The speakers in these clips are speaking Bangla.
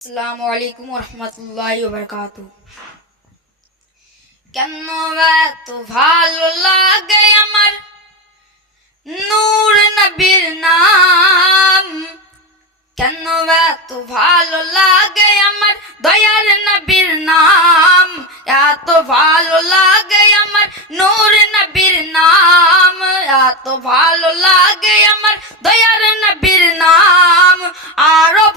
আসসালামু আলাইকুম রহমতুল্লাহ বরকাত কেন এত ভালো লাগে আমার? নূর নবীর নাম। কেন এত ভালো লাগে আমার? দয়ার নবীর নাম। এত ভালো লাগে আমার নূর নবীর নাম। এত ভালো লাগে আমার দয়ার নবীর নাম। আরও ভালো লাগে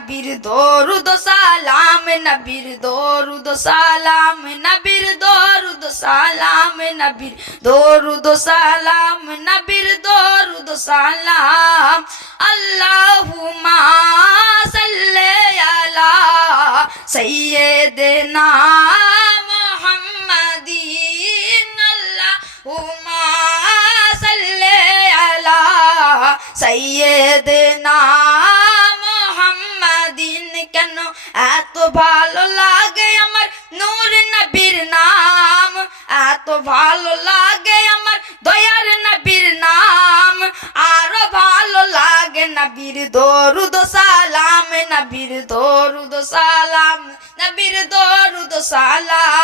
নবীর দরুদ সালাম, নবীর দরুদ সালাম, নবীর দরুদ সালাম, নবীর দরুদ সালাম, নবীর দরুদ সালাম। আল্লাহুম্মা সাল্লি আলা সাইয়্যিদিনা মুহাম্মাদিন। আল্লাহুম্মা সাল্লি আলা সাইয়্যিদিনা এত ভালো লাগে আমার নূর নবীর নাম। এত ভালো লাগে আমার দয়ার নবীর নাম। আরও ভালো লাগে নবীর দরুদ সালাম, নবীর দরুদ সালাম, নবীর দরুদ সালাম।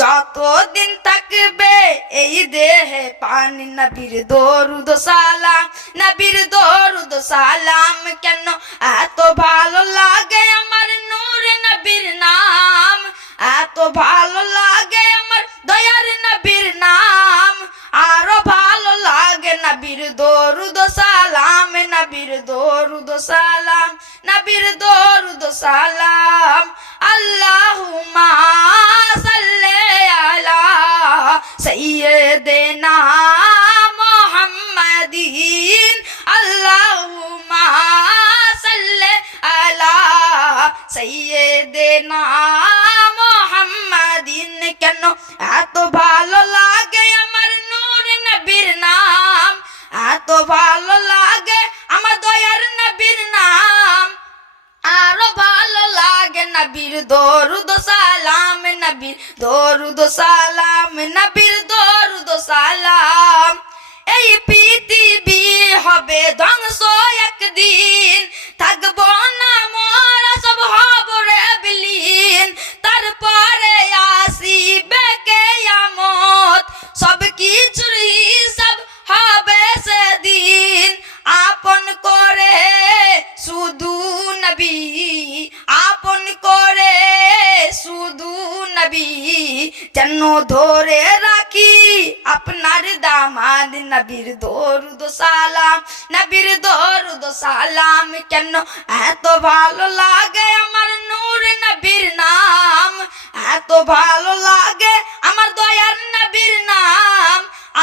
যতদিন থাকবে এই দেহে পানি, নবীর দরুদ সালাম। নবীর দরুদ সালাম কেন এত ভালো লাগে আমার নূর নবীর নাম? এত ভালো লাগে আমার দয়ার নবীর নাম। আরও ভালো লাগে নবীর দরুদ সালাম, নবীর দরুদ সালাম, নবীর দরুদ সালাম। আল্লাহুম্মা সাইয়্যিদিনা মুহাম্মাদিন কেন? এত ভালো লাগে আমার নূর নবীর নাম। এত ভালো লাগে আমার দয়ার নবীর নাম। আরও ভালো লাগে নবীর দরুদ সালাম, নবীর দরুদ সালাম, নবীর দরুদ সালাম। এই পৃথিবী নবী যেন ধরে রাখি আপনার দামাদ নবীর দরুদ সালাম। নবীর দরুদ সালাম কেন এত ভালো লাগে আমার নূর নবীর নাম? এত ভালো লাগে আমার দয়ার নবীর নাম।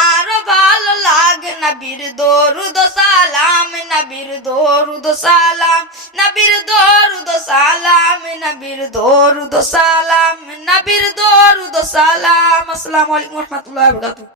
আরও ভালো লাগে নবীর দরুদ সালাম, নবীর দরুদ সালাম, নবীর দরুদ সালাম। নবীর দরুদ সালাম। নবীর দরুদ সালাম। আসসালামু আলাইকুম রহমতুল্লাহ বরকাতুহ।